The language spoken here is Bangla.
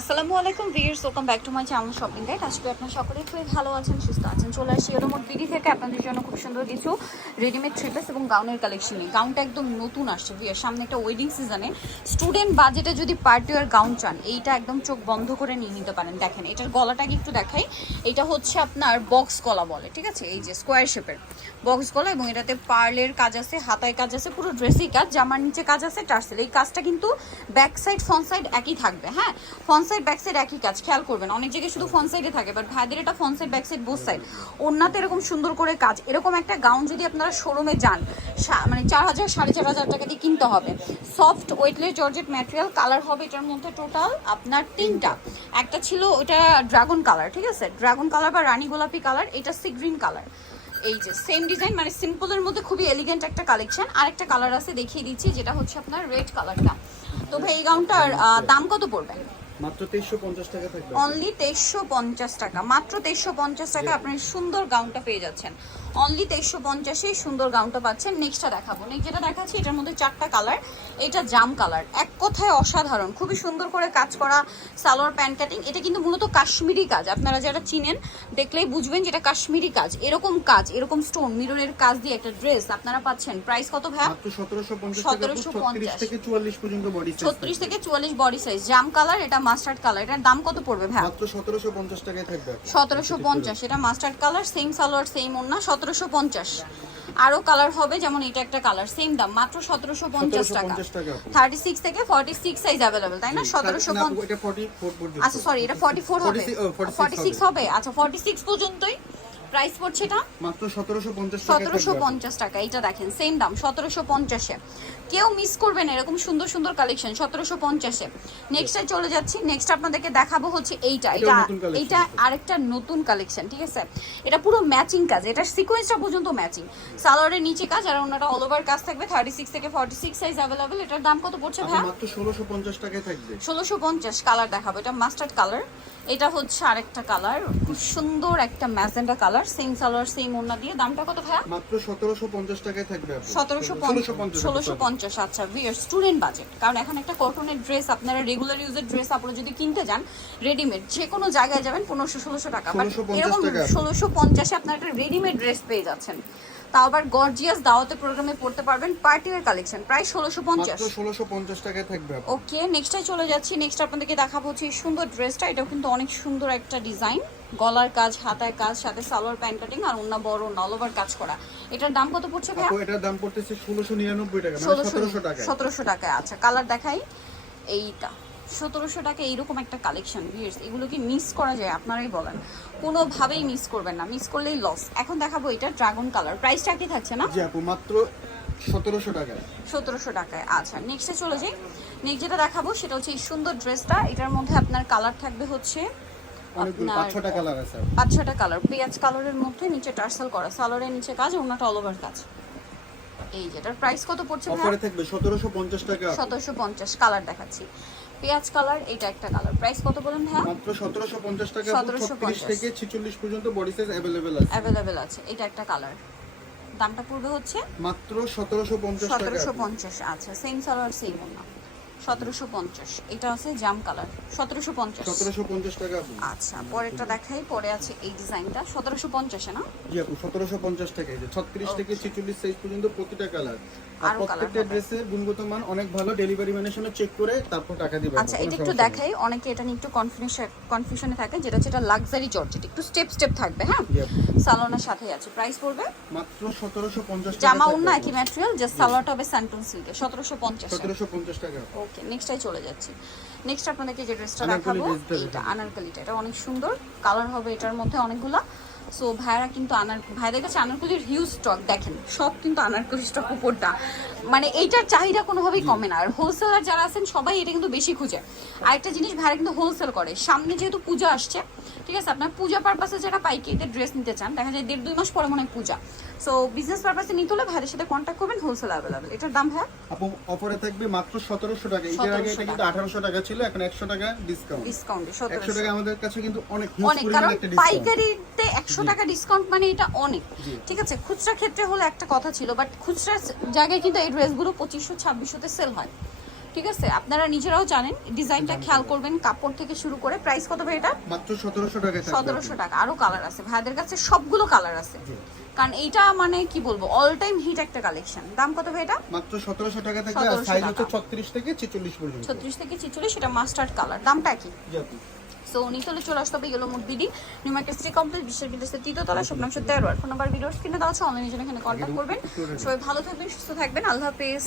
আসসালামু আলাইকুম viewers welcome back to my channel shopping guide আজকে আপনারা সকলেই খুবই ভালো আছেন, সুস্থ আছেন, চলে আসি এরোমোট বিডি থেকে। আপনাদের জন্য খুব সুন্দর কিছু রেডিমেড থ্রি পিস এবং গাউনের কালেকশন নিয়ে। গাউনটা একদম নতুন আসছে ভিউয়ার সামনে একটা ওয়েডিং সিজনে স্টুডেন্ট বাজেটে যদি পার্টি ওয়ার গাউন চান, এইটা একদম চোখ বন্ধ করে নিয়ে নিতে পারেন। দেখেন, এটার গলাটাকে একটু দেখাই। এটা হচ্ছে আপনার বক্স গলা বলে, ঠিক আছে? এই যে স্কোয়ার শেপের বক্স গলা এবং এটাতে পার্লের কাজ আছে, হাতায় কাজ আছে, পুরো ড্রেসই কাজ, জামার নিচে কাজ আছে, টার্সেল। এই কাজটা কিন্তু ব্যাক সাইড ফ্রন্ট সাইড একই থাকবে হ্যাঁ? ফ্রন্ট সাইড ব্যাক সাইড একই কাজ, খেয়াল করবেন। অনেক জায়গায় শুধু ফ্রন্ট সাইডে থাকে বাট ভাইদের এটা front side back side both side ওনাতে এরকম সুন্দর করে কাজ, এরকম একটা গাউন যদি আপনারা শোরুমে যান মানে চার হাজার, সাড়ে চার হাজার টাকা দিয়ে কিনতে হবে। Soft weightless georgette material colour হবে এটার মধ্যে টোটাল আপনার তিনটা। একটা ছিল ওটা ড্রাগন কালার ঠিক আছে? ড্রাগন কালার বা রানী গোলাপি কালার এটা সি গ্রিন কালার এই যে সেম ডিজাইন মানে সিম্পলের মধ্যে খুবই এলিগেন্ট একটা কালেকশন আরেকটা কালার আছে, দেখিয়ে দিচ্ছি, যেটা হচ্ছে আপনার রেড কালারটা তো ভাই, এই গাউনটার দাম কত পড়বে? মাত্র তেইশশো পঞ্চাশ টাকা থাকবে। অনলি তেইশশো পঞ্চাশ টাকা। মাত্র তেইশশো পঞ্চাশ টাকা আপনি সুন্দর গাউনটা পেয়ে যাচ্ছেন। অনলি তেইশশো পঞ্চাশে সুন্দর গাউনটা পাচ্ছেন। নেক্সটটা দেখাবো। নেক্সট যেটা দেখাচ্ছি এটার মধ্যে চারটা কালার এটা জাম কালার। এক কথায় অসাধারণ। খুবই সুন্দর করে কাজ করা সালোয়ার প্যান্ট কাটিং। এটা কিন্তু মূলত কাশ্মীরি কাজ। আপনারা যারা চিনেন দেখলেই বুঝবেন যেটা কাশ্মীরি কাজ। এরকম কাজ এরকম স্টোন মিররের কাজ দিয়ে একটা ড্রেস আপনারা পাচ্ছেন। প্রাইস কত ভাই সতেরোশো পঞ্চাশ টাকা 1750 ছত্রিশ থেকে চুয়াল্লিশ পর্যন্ত বডি ছত্রিশ থেকে চুয়াল্লিশ বডি সাইজ জাম কালার এটা মাস্টার্ড কালার। এটার দাম কত পড়বে ভাই সতেরোশো পঞ্চাশ টাকায় থাকবে। সতেরোশো পঞ্চাশ। এটা mustard colour same salwar same ওন্না সতেরোশো পঞ্চাশ। আরও কালার হবে যেমন এটা একটা কালার সেম দাম মাত্র সতেরোশো পঞ্চাশ টাকা। 1750 টাকা আপু। থার্টি সিক্স থেকে ফর্টি সিক্স সাইজ অ্যাভেলেবেল তাই না? সতেরোশো না, আপু, এটা 44 আচ্ছা সরি এটা ফর্টি ফোর হবে। 46 ও, 46 ফর্টি সিক্স হবে? আচ্ছা ফর্টি সিক্স পর্যন্তই প্রাইস পড়ছে এটা? মাত্র সতেরোশো পঞ্চাশ টাকায় সতেরোশো থাকবে আপু। পঞ্চাশ টাকা এটা দেখেন সেম দাম সতেরোশো পঞ্চাশে। কেউ মিস করবেন এরকম সুন্দর সুন্দর কালেকশন সতেরোশো পঞ্চাশে। নেক্সটে চলে যাচ্ছি নেক্সট আপনাদেরকে দেখাবো হচ্ছে এইটা এটা এটা আরেকটা নতুন কালেকশন ঠিক আছে? এটা পুরো ম্যাচিং কাজ এটা সিকোয়েন্সটা পর্যন্ত ম্যাচিং সালোয়ারের নিচে কাজ আর ওনাটা অল ওভার কাজ থাকবে থার্টি সিক্স থেকে ফর্টি সিক্স সাইজ অ্যাভেলেবেল এটার দাম কত পড়ছে ভাই মাত্র ষোলোশো পঞ্চাশ টাকায় থাকবে। ষোলোশো পঞ্চাশ কালার দেখাবো এটা মাস্টার্ড কালার এটা হচ্ছে আরেকটা কালার খুব সুন্দর একটা magenta colour same salwar same ওনা দিয়ে। দামটা কত ভাইয়া? মাত্র সতেরোশো পঞ্চাশ টাকায় থাকবে আপু। সতেরোশো ষোলোশো পঞ্চাশ ষোলোশো পঞ্চাশ আচ্ছা বিয়ার স্টুডেন্ট বাজেট কারণ এখন একটা কটনের ড্রেস আপনারা রেগুলার ইউজের ড্রেস আপনারা যদি কিনতে যান রেডিমেড যে কোনো জায়গায় যাবেন পনেরোশো ষোলোশো টাকা। বাট 1650 এরকম টাকা। ষোলোশো পঞ্চাশে আপনারা একটা রেডিমেড ড্রেস পেয়ে যাচ্ছেন। তাও আবার গর্জিয়াস দাওয়াতে প্রোগ্রামে পড়তে পারবেন পার্টি ওয়ার কালেকশন প্রায় ষোলোশো পঞ্চাশ। ষোলোশো পঞ্চাশ টাকায় থাকবে ওকে নেক্সটে চলে যাচ্ছি। নেক্সট আপনাদেরকে দেখাবো হচ্ছে সুন্দর ড্রেসটা এটাও কিন্তু অনেক সুন্দর একটা ডিজাইন গলার কাজ হাতায় কাজ সাথে সালোয়ার প্যান্ট কাটিং আর অন্য বড় অল ওভার কাজ করা। এটার দাম কত পড়ছে আপু, এটার দাম পড়তেছে ষোলোশো নিরানব্বই টাকা মানে ষোলোশো সতেরোশো টাকায়। সতেরোশো টাকায় আচ্ছা কালার দেখাই। এইটা সতেরোশো টাকা এইরকম একটা কালেকশন ভিউয়ার্স এগুলো কি মিস করা যায়? আপনারাই বলেন। কোনোভাবেই মিস করবেন না মিস করলেই লস এখন দেখাবো এটা ড্রাগন কালার প্রাইসটা কি থাকছে না? মাত্র সতেরোশো টাকায়। সতেরোশো টাকায় আচ্ছা নেক্সটে চলে যাই। নেক্সট যেটা দেখাবো সেটা হচ্ছে এই সুন্দর ড্রেসটা এটার মধ্যে আপনার কালার থাকবে হচ্ছে পাঁচ ছটা কালার পেঁয়াজ কালারের মধ্যে নিচে টার্সেল করা সালোয়ারের নিচে কাজ ওনাটা অল ওভার কাজ। এই যেটার প্রাইস কত পড়ছে অফারে থাকবে সতেরোশো পঞ্চাশ টাকা। আপু। সতেরোশো পঞ্চাশ কালার দেখাচ্ছি। পেঁয়াজ কালার এটা একটা কালার প্রাইস কত বলেন ভাইয়া? মাত্র সতেরোশো পঞ্চাশ টাকা 1750 থেকে ছিচল্লিশ পর্যন্ত বডি সাইজ আছে। এটা একটা কালার দামটা পড়বে হচ্ছে? মাত্র সতেরোশো পঞ্চাশ টাকা। সতেরোশো পঞ্চাশ আচ্ছা সেম সালোয়ার সেম না সতেরোশো পঞ্চাশ। এটা আছে জাম কালার। সতেরোশো পঞ্চাশ। সতেরোশো পঞ্চাশ টাকা আচ্ছা পরেরটা দেখাই। পরে আছে এই ডিজাইনটা। সতেরোশো পঞ্চাশে না? জি আপু সতেরোশো পঞ্চাশ টাকা। এই যে ছত্রিশ থেকে ছিচল্লিশ সাইজ পর্যন্ত প্রতিটা কালার। আর প্রত্যেকটা ড্রেসের গুণগত মান অনেক ভালো। ডেলিভারি ম্যানের সঙ্গে চেক করে তারপর টাকা দিবে আচ্ছা এটা একটু দেখাই। অনেকে এটা নিয়ে একটু কনফিউশন কনফিউশনে থাকে যেটা এটা লাক্সারি জর্জেট একটু স্টেপ স্টেপ থাকবে হ্যাঁ? সালোনার সাথে আছে। প্রাইস পড়বে? মাত্র সতেরোশো পঞ্চাশ জামা উন্না একই ম্যাটেরিয়াল জাস্ট সালোয়ারটা হবে স্যান্টন সিল্কে টাকা। ওকে চলে যাচ্ছি। নেক্সট আপনাদেরকে যে ড্রেসটা দেখাবো আনারকলিটা এটা অনেক সুন্দর। কালার হবে এটার মধ্যে অনেকগুলা। সো ভাইরা কিন্তু আনার ভাইদের কাছে আনারকলির হিউজ স্টক দেখেন সব কিন্তু আনারকলি স্টক উপরটা। মানে এইটার চাহিদা কোনোভাবেই কমে না। আর হোলসেলার যারা আছেন সবাই এটা কিন্তু বেশি খুঁজে। আরেকটা জিনিস ভাইরা কিন্তু হোলসেল করে। সামনে যেহেতু পূজা আসছে ঠিক আছে? আপনার পূজা পারপাসে যারা পাইকারিতে ড্রেস নিতে চান দেখা যায় দেড় দুই মাস পরে মনে হয় পূজা। সো বিজনেস পারপাসে নিতে হলে ভাইদের সাথে কন্ট্যাক্ট করবেন হোলসেল অ্যাভেলেবেল এটার দাম ভাই আপু অফারে থাকবে মাত্র সতেরোশো টাকা। এটার আগে এটা কিন্তু আঠারোশো টাকা ছিল এখন একশো টাকা ডিসকাউন্ট ডিসকাউন্টে একশো সতেরোশো টাকা আমাদের কাছে কিন্তু অনেক অনেক কারণ পাইকারিতে একশো টাকা ডিসকাউন্ট মানে এটা অনেক। ঠিক আছে? খুচরা ক্ষেত্রে হলে একটা কথা ছিল বাট খুচরা জায়গায় কিন্তু এই ড্রেসগুলো পঁচিশশো ছাব্বিশশোতে সেল হয়। ঠিক আছে? আপনারা নিজেরাও জানেন ডিজাইনটা খেয়াল করবেন কাপড় থেকে শুরু করে প্রাইস কত ভাই এটা? মাত্র সতেরোশো টাকায় থাকবে সতেরোশো টাকা আরও কালার আছে। ভাইদের কাছে সবগুলো কালার আছে। কারণ এইটা মানে কি বলব অল টাইম হিট একটা কালেকশন দাম কত ভাই এটা? মাত্র সতেরোশো টাকা থাকবে আর 1700 সাইজ হচ্ছে টাকা। ছত্রিশ থেকে ছেচল্লিশ পর্যন্ত। ছত্রিশ থেকে ছিচল্লিশ সেটা মাস্টার্ড কালার দামটা কি? জি আপু সো নিতলে চলে আসতে হবে yellow mart BD new market city complex বিশ্বের বিদেশের তৃতীয়তলা স্বপ্নাংশ তেরো আর ফোন নাম্বার ভিডিওস কিনে দেওয়া হচ্ছে অনলাইনে জন্য এখানে কন্ট্যাক্ট করবেন। সবাই ভালো থাকবেন সুস্থ থাকবেন। আল্লাহ হাফেজ।